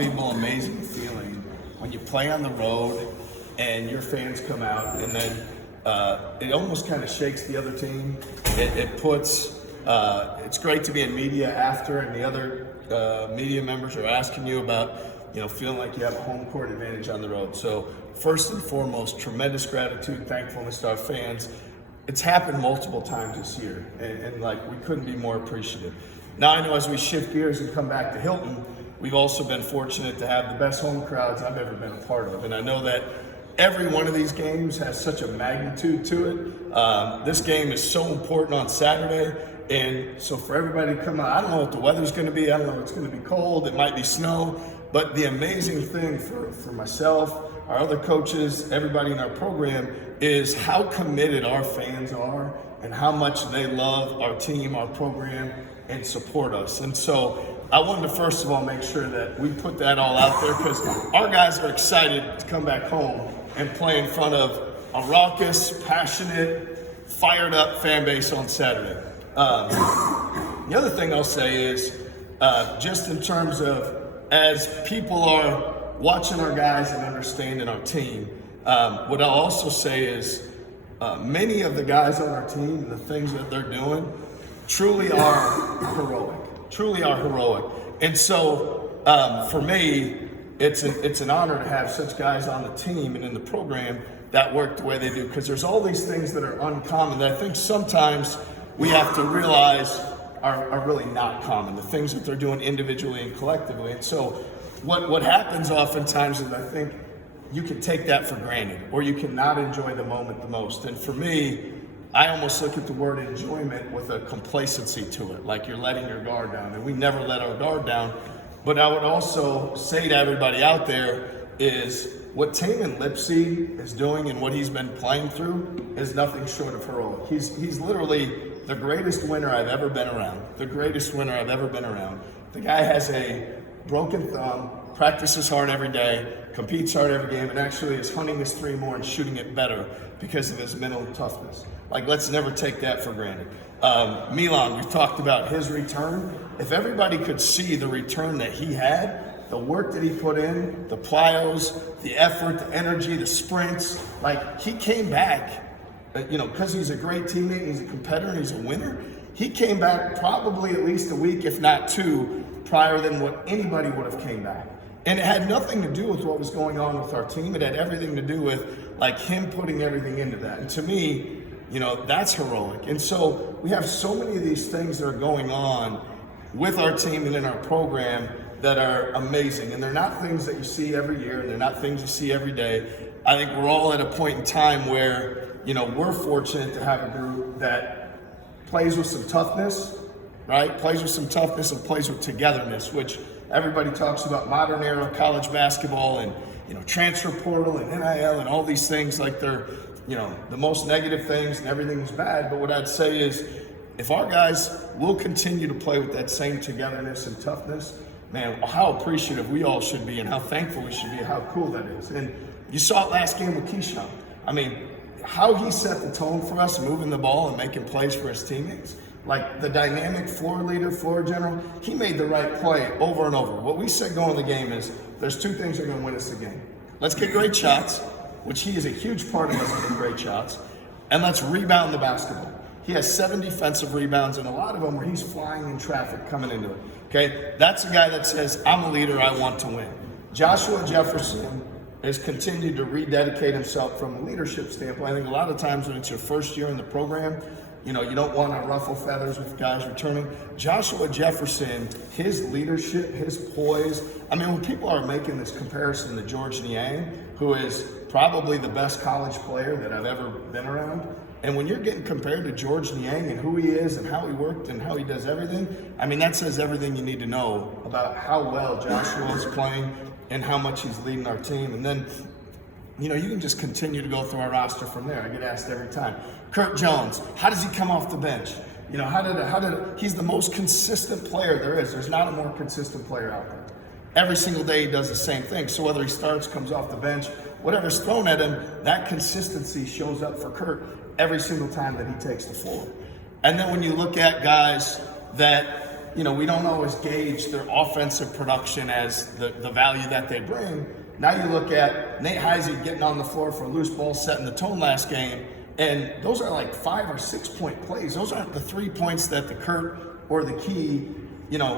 Amazing feeling when you play on the road and your fans come out, and then it almost kind of shakes the other team. It's great to be in media after, and the other media members are asking you about, feeling like you have a home court advantage on the road. So first and foremost, tremendous gratitude, thankfulness to our fans. It's happened multiple times this year, and we couldn't be more appreciative. Now I know as we shift gears and come back to Hilton, we've also been fortunate to have the best home crowds I've ever been a part of. And I know that every one of these games has such a magnitude to it. This game is so important on Saturday. And so for everybody to come out, I don't know what the weather's going to be. I don't know if it's going to be cold. It might be snow. But the amazing thing for myself, our other coaches, everybody in our program, is how committed our fans are and how much they love our team, our program, and support us. And so I wanted to first of all make sure that we put that all out there, because our guys are excited to come back home and play in front of a raucous, passionate, fired up fan base on Saturday. The other thing I'll say is, just in terms of as people are watching our guys and understanding our team, what I'll also say is many of the guys on our team and the things that they're doing truly are heroic. And so for me, it's an honor to have such guys on the team and in the program that work the way they do, because there's all these things that are uncommon that I think sometimes we have to realize are really not common, the things that they're doing individually and collectively. And so what happens oftentimes is I think you can take that for granted, or you cannot enjoy the moment the most. And for me, I almost look at the word enjoyment with a complacency to it, like you're letting your guard down, and we never let our guard down. But I would also say to everybody out there is what Taman Lipsy is doing and what he's been playing through is nothing short of heroic. He's literally the greatest winner I've ever been around. The guy has a broken thumb, practices hard every day, competes hard every game, and actually is hunting his three more and shooting it better because of his mental toughness. Let's never take that for granted. Milan, we talked about his return. If everybody could see the return that he had, the work that he put in, the plyos, the effort, the energy, the sprints, he came back, because he's a great teammate, he's a competitor, and he's a winner. He came back probably at least a week, if not two, prior than what anybody would have came back. And it had nothing to do with what was going on with our team. It had everything to do with him putting everything into that. And to me, that's heroic. And so we have so many of these things that are going on with our team and in our program that are amazing. And they're not things that you see every year, and they're not things you see every day. I think we're all at a point in time where, we're fortunate to have a group that plays with some toughness, right? Plays with some toughness and plays with togetherness, which everybody talks about modern era college basketball and, transfer portal and NIL and all these things they're, the most negative things and everything is bad. But what I'd say is if our guys will continue to play with that same togetherness and toughness, man, how appreciative we all should be and how thankful we should be and how cool that is. And you saw it last game with Keyshawn. How he set the tone for us, moving the ball and making plays for his teammates. The dynamic floor leader, floor general, he made the right play over and over. What we said going the game is there's two things that are going to win us the game. Let's get great shots, which he is a huge part of us getting great shots, and let's rebound the basketball. He has 7 defensive rebounds, and a lot of them where he's flying in traffic coming into it. Okay, that's a guy that says, I'm a leader, I want to win. Joshua Jefferson has continued to rededicate himself from a leadership standpoint. I think a lot of times when it's your first year in the program, you don't want to ruffle feathers with guys returning. Joshua Jefferson, his leadership, his poise. When people are making this comparison to George Niang, who is probably the best college player that I've ever been around, and when you're getting compared to George Niang and who he is and how he worked and how he does everything, that says everything you need to know about how well Joshua is playing and how much he's leading our team. And then, you can just continue to go through our roster from there. I get asked every time. Kurt Jones, how does he come off the bench? He's the most consistent player there is. There's not a more consistent player out there. Every single day he does the same thing. So whether he starts, comes off the bench, whatever's thrown at him, that consistency shows up for Kurt every single time that he takes the floor. And then when you look at guys that we don't always gauge their offensive production as the value that they bring. Now you look at Nate Heisey getting on the floor for a loose ball, setting the tone last game, and those are like 5 or 6 point plays. Those aren't the 3 points that the Kurt or the Key,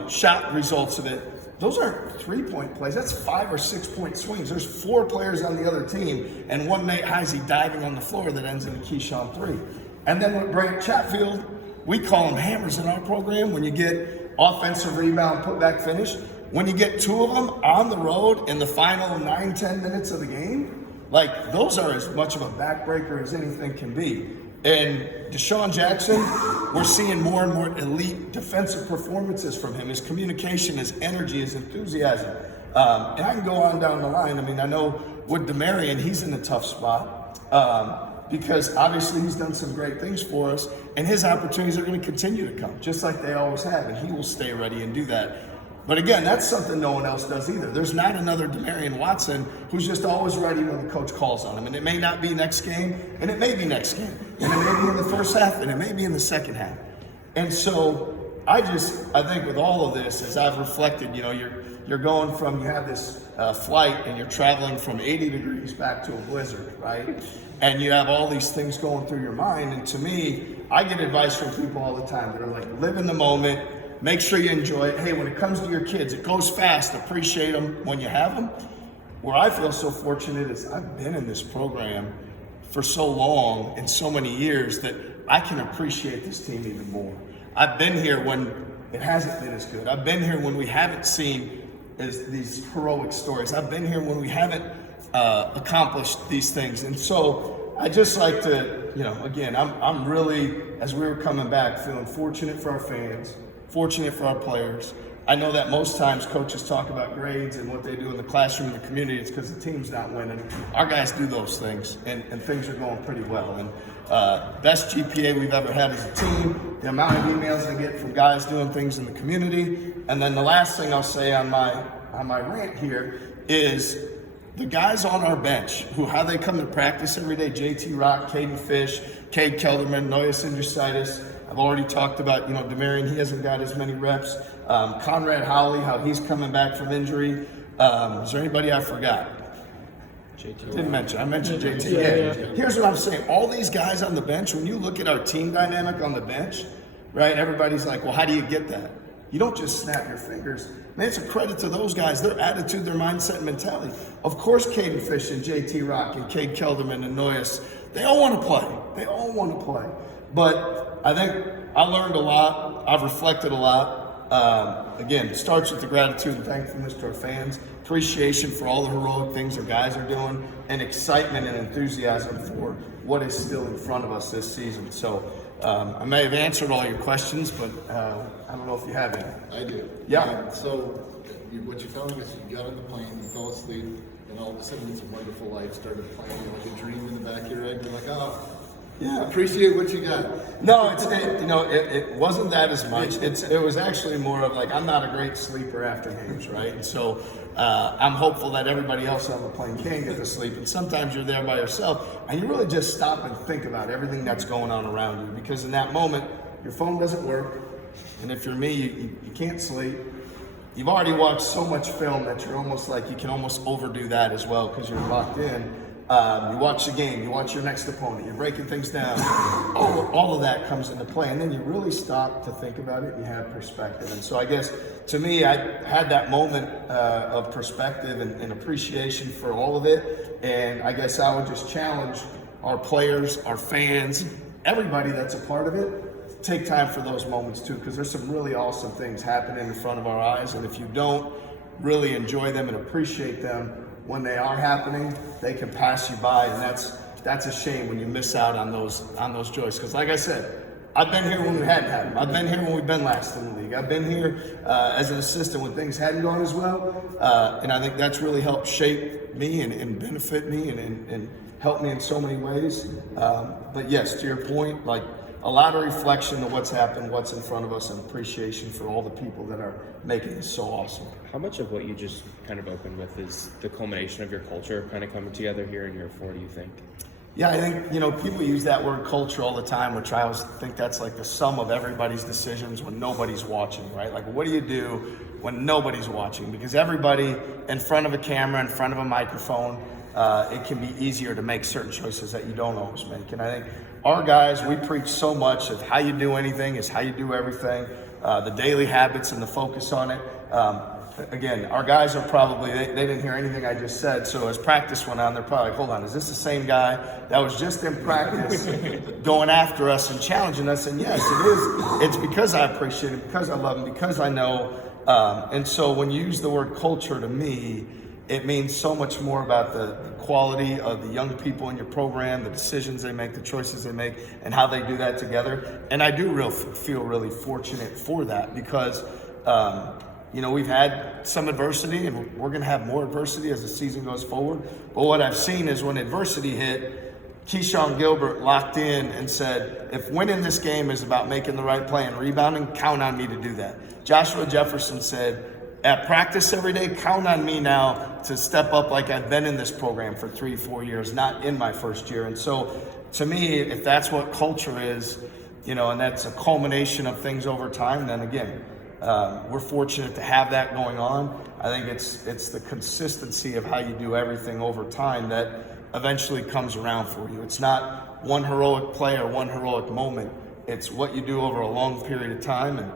shot results of it. Those aren't 3 point plays. That's 5 or 6 point swings. There's 4 players on the other team, and one Nate Heisey diving on the floor that ends in a Keyshawn 3. And then with Brant Chatfield, we call them hammers in our program. When you get offensive rebound, putback finish, when you get 2 of them on the road in the final 9-10 minutes of the game, like those are as much of a backbreaker as anything can be. And Deshaun Jackson, we're seeing more and more elite defensive performances from him. His communication, his energy, his enthusiasm. And I can go on down the line. I mean, I know with DeMarion, he's in a tough spot because obviously he's done some great things for us, and his opportunities are going to continue to come, just like they always have, and he will stay ready and do that. But again, that's something no one else does either. There's not another DeMarion Watson who's just always ready when the coach calls on him. And it may not be next game, and it may be next game, and it may be in the first half, and it may be in the second half. And so I think with all of this, as I've reflected, you're going from, you have this flight and you're traveling from 80 degrees back to a blizzard, right? And you have all these things going through your mind. And to me, I get advice from people all the time. They're like, live in the moment. Make sure you enjoy it. Hey, when it comes to your kids, it goes fast. Appreciate them when you have them. Where I feel so fortunate is I've been in this program for so long and so many years that I can appreciate this team even more. I've been here when it hasn't been as good. I've been here when we haven't seen these heroic stories. I've been here when we haven't accomplished these things. And so I just like to, again, I'm really, as we were coming back, feeling fortunate for our fans, fortunate for our players. I know that most times coaches talk about grades and what they do in the classroom and the community. It's because the team's not winning. Our guys do those things, and things are going pretty well. And best GPA we've ever had as a team, the amount of emails I get from guys doing things in the community. And then the last thing I'll say on my rant here is the guys on our bench, how they come to practice every day, JT Rock, Caden Fish, Cade Kelderman, Noyes Indrusitis. I've already talked about, DeMarion, he hasn't got as many reps. Conrad Howley, how he's coming back from injury. Is there anybody I forgot? JT. Didn't mention. I mentioned JT. Yeah. Here's what I'm saying. All these guys on the bench, when you look at our team dynamic on the bench, right, everybody's like, well, how do you get that? You don't just snap your fingers. Man, it's a credit to those guys, their attitude, their mindset, and mentality. Of course, Caden Fish and JT Rock and Cade Kelderman and Noyes, they all want to play. They all want to play. But I think I learned a lot. I've reflected a lot. Again, it starts with the gratitude and thankfulness to our fans, appreciation for all the heroic things our guys are doing, and excitement and enthusiasm for what is still in front of us this season. So I may have answered all your questions, but I don't know if you have any. I do. Yeah. So what you're telling us, you got on the plane, you fell asleep, and all of a sudden it's a wonderful life started playing like a dream in the back of your head. You're like, oh, yeah, appreciate what you got. No, it wasn't that as much. It was actually more of like, I'm not a great sleeper after games, right? And so I'm hopeful that everybody else on the plane can get to sleep. And sometimes you're there by yourself and you really just stop and think about everything that's going on around you, because in that moment, your phone doesn't work. And if you're me, you can't sleep. You've already watched so much film that you're almost like, you can almost overdo that as well because you're locked in. You watch the game, you watch your next opponent, you're breaking things down. All of that comes into play, and then you really stop to think about it and you have perspective. And so I guess, to me, I had that moment of perspective and appreciation for all of it. And I guess I would just challenge our players, our fans, everybody that's a part of it, take time for those moments too, because there's some really awesome things happening in front of our eyes. And if you don't really enjoy them and appreciate them when they are happening, they can pass you by, and that's a shame when you miss out on those joys. Because like I said, I've been here when we hadn't had them. I've been here when we've been last in the league. I've been here as an assistant when things hadn't gone as well, and I think that's really helped shape me and benefit me and help me in so many ways. But yes, to your point, like a lot of reflection of what's happened, what's in front of us, and appreciation for all the people that are making this so awesome. How much of what you just kind of opened with is the culmination of your culture kind of coming together here in year 4, do you think? Yeah, I think, people use that word culture all the time, which I always think that's like the sum of everybody's decisions when nobody's watching, right? Like, what do you do when nobody's watching? Because everybody in front of a camera, in front of a microphone, it can be easier to make certain choices that you don't always make. And I think our guys, we preach so much of how you do anything is how you do everything, the daily habits and the focus on it. Again, our guys are probably, they didn't hear anything I just said, so as practice went on, they're probably like, hold on, is this the same guy that was just in practice going after us and challenging us? And yes, it is. It's because I appreciate him, because I love him, because I know. And so when you use the word culture, to me, it means so much more about the quality of the young people in your program, the decisions they make, the choices they make, and how they do that together. And I do feel really fortunate for that because we've had some adversity, and we're going to have more adversity as the season goes forward. But what I've seen is when adversity hit, Keyshawn Gilbert locked in and said, if winning this game is about making the right play and rebounding, count on me to do that. Joshua Jefferson said, at practice every day, count on me now to step up like I've been in this program for 3-4 years, not in my first year. And so to me, if that's what culture is, and that's a culmination of things over time, then again, we're fortunate to have that going on. I think it's the consistency of how you do everything over time that eventually comes around for you. It's not one heroic play or one heroic moment. It's what you do over a long period of time. And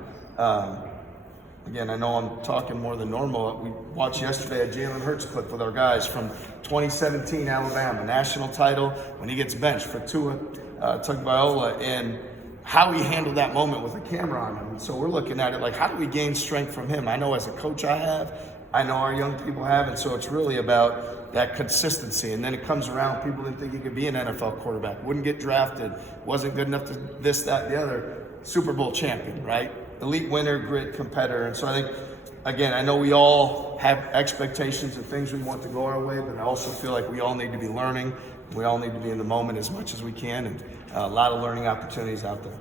again, I know I'm talking more than normal. We watched yesterday a Jalen Hurts clip with our guys from 2017 Alabama, national title, when he gets benched for Tua Tagovailoa, and how he handled that moment with a camera on him. And so we're looking at it like, how do we gain strength from him? I know as a coach I know our young people have, and so it's really about that consistency. And then it comes around, people didn't think he could be an NFL quarterback, wouldn't get drafted, wasn't good enough to this, that, the other. Super Bowl champion, right? Elite winner, great competitor. And so I think, again, I know we all have expectations and things we want to go our way, but I also feel like we all need to be learning. We all need to be in the moment as much as we can, and a lot of learning opportunities out there.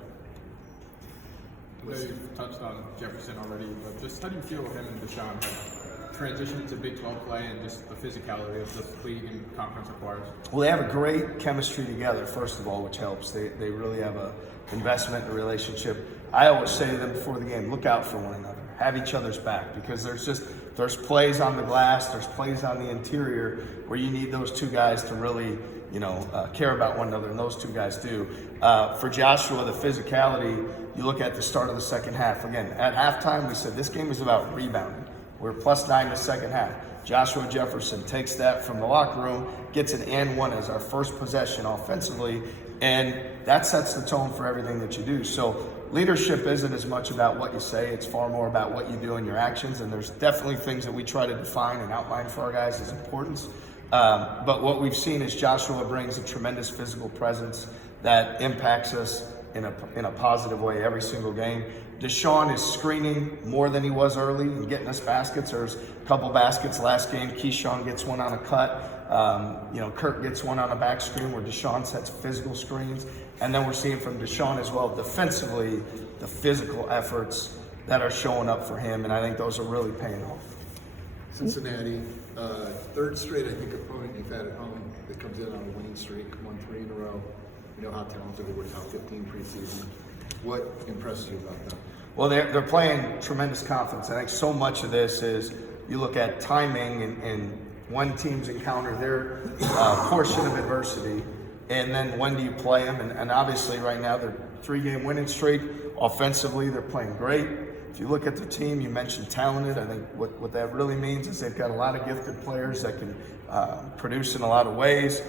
I know you've touched on Jefferson already, but just how do you feel him and Deshaun have transitioned to Big 12 play and just the physicality of this league and conference requires? Well, they have a great chemistry together, first of all, which helps. They really have a investment in a relationship. I always say to them before the game, look out for one another, have each other's back, because there's plays on the glass, there's plays on the interior where you need those two guys to really care about one another, and those two guys do. For Joshua, the physicality, you look at the start of the second half. Again, at halftime, we said this game is about rebounding. We're +9 in the second half. Joshua Jefferson takes that from the locker room, gets an and one as our first possession offensively, and that sets the tone for everything that you do. So leadership isn't as much about what you say, it's far more about what you do in your actions, and there's definitely things that we try to define and outline for our guys as importance. But what we've seen is Joshua brings a tremendous physical presence that impacts us in a positive way every single game. Deshaun is screening more than he was early and getting us baskets. There's a couple baskets last game. Keyshawn gets one on a cut. Kurt gets one on a back screen where Deshaun sets physical screens. And then we're seeing from Deshaun as well, defensively, the physical efforts that are showing up for him. And I think those are really paying off. Cincinnati, third straight, I think, opponent you've had at home that comes in on a winning streak, won 3 in a row. You know how talented they were, top 15 preseason. What impressed you about them? Well, they're playing tremendous confidence. I think so much of this is you look at timing and when teams encounter their portion of adversity, and then when do you play them? And obviously right now they're 3-game winning streak. Offensively, they're playing great. If you look at the team, you mentioned talented. I think what that really means is they've got a lot of gifted players that can produce in a lot of ways.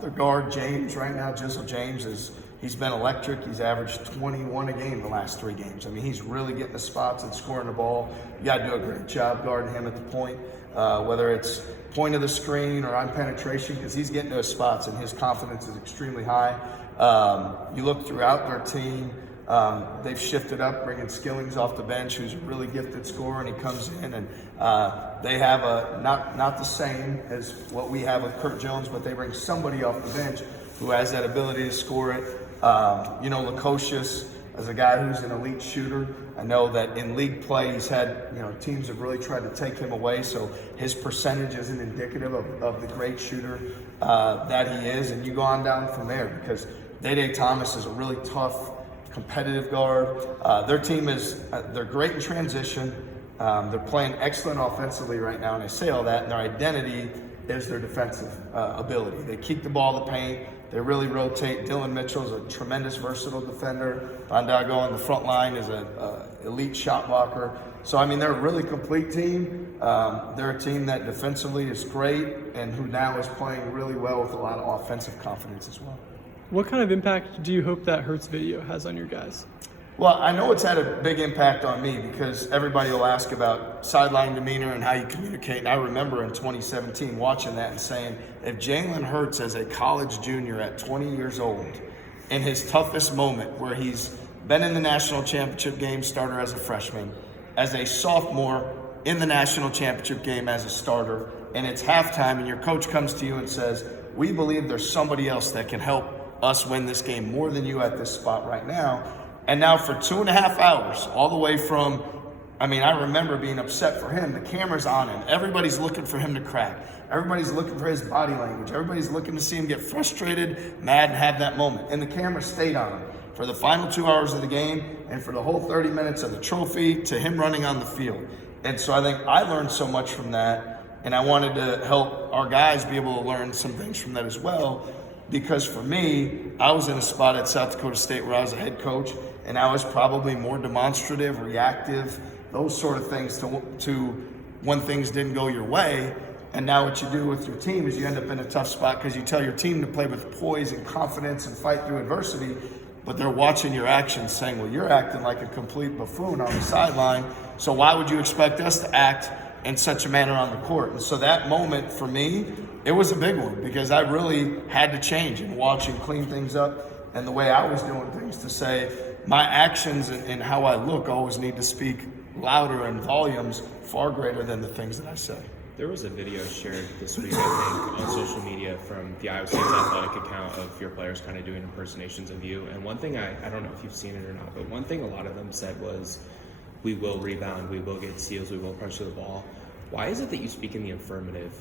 Their guard, James, right now, Jizzle James, he's been electric. He's averaged 21 a game the last 3 games. I mean, he's really getting the spots and scoring the ball. You got to do a great job guarding him at the point, whether it's point of the screen or on penetration, because he's getting to his spots and his confidence is extremely high. You look throughout their team, they've shifted up, bringing Skillings off the bench, who's a really gifted scorer, and he comes in and they have not the same as what we have with Kurt Jones, but they bring somebody off the bench who has that ability to score it. Lukosius as a guy who's an elite shooter. I know that in league play, he's had, teams have really tried to take him away, so his percentage isn't indicative of the great shooter that he is. And you go on down from there, because Day Thomas is a really tough, competitive guard. Their team they're great in transition. They're playing excellent offensively right now, and I say all that, and their identity is their defensive ability. They keep the ball in the paint. They really rotate. Dylan Mitchell's a tremendous, versatile defender. Bondago on the front line is an elite shot blocker. So, I mean, they're a really complete team. They're a team that defensively is great and who now is playing really well with a lot of offensive confidence as well. What kind of impact do you hope that Hurts video has on your guys? Well, I know it's had a big impact on me because everybody will ask about sideline demeanor and how you communicate. And I remember in 2017 watching that and saying, if Jalen Hurts as a college junior at 20 years old, in his toughest moment where he's been in the national championship game starter as a freshman, as a sophomore in the national championship game as a starter, and it's halftime and your coach comes to you and says, we believe there's somebody else that can help us win this game more than you at this spot right now. And now for 2.5 hours, all the way from, I remember being upset for him. The camera's on him. Everybody's looking for him to crack. Everybody's looking for his body language. Everybody's looking to see him get frustrated, mad, and have that moment. And the camera stayed on him for the final 2 hours of the game and for the whole 30 minutes of the trophy to him running on the field. And so I think I learned so much from that, and I wanted to help our guys be able to learn some things from that as well. Because for me, I was in a spot at South Dakota State where I was a head coach, and I was probably more demonstrative, reactive, those sort of things to when things didn't go your way. And now what you do with your team is you end up in a tough spot because you tell your team to play with poise and confidence and fight through adversity, but they're watching your actions saying, well, you're acting like a complete buffoon on the sideline, so why would you expect us to act in such a manner on the court? And so that moment for me, it was a big one because I really had to change and watch and clean things up and the way I was doing things to say my actions and how I look always need to speak louder in volumes far greater than the things that I say. There was a video shared this week, I think, on social media from the Iowa State's athletic account of your players kind of doing impersonations of you. And one thing, I don't know if you've seen it or not, but one thing a lot of them said was, we will rebound, we will get steals, we will pressure the ball. Why is it that you speak in the affirmative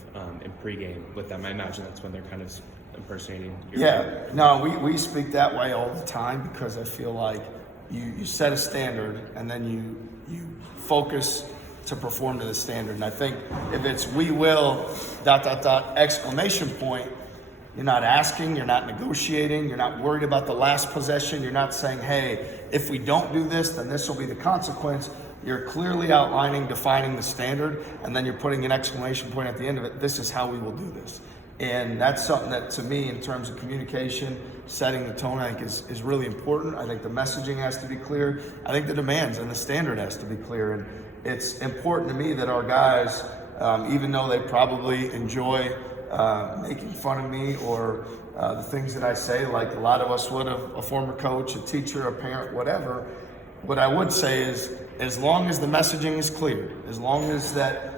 in pregame with them? I imagine that's when they're kind of impersonating your Yeah, no, we speak that way all the time because I feel like you set a standard and then you focus to perform to the standard. And I think if it's we will ... exclamation point, you're not asking, you're not negotiating, you're not worried about the last possession, you're not saying, hey, if we don't do this, then this will be the consequence. You're clearly outlining, defining the standard, and then you're putting an exclamation point at the end of it. This is how we will do this. And that's something that, to me, in terms of communication, setting the tone, I think is really important. I think the messaging has to be clear. I think the demands and the standard has to be clear. And it's important to me that our guys, even though they probably enjoy making fun of me or the things that I say, like a lot of us would, a former coach, a teacher, a parent, whatever, what I would say is, as long as the messaging is clear, as long as that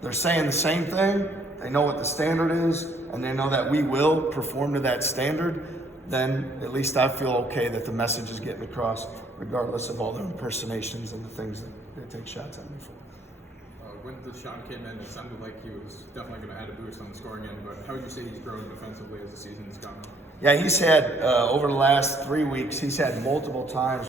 they're saying the same thing, they know what the standard is, and they know that we will perform to that standard, then at least I feel okay that the message is getting across, regardless of all the impersonations and the things that they take shots at me for. When Deshaun came in, it sounded like he was definitely going to add a boost on the scoring end, but how would you say he's grown defensively as the season's gone on? Yeah, he's had, over the last 3 weeks, he's had multiple times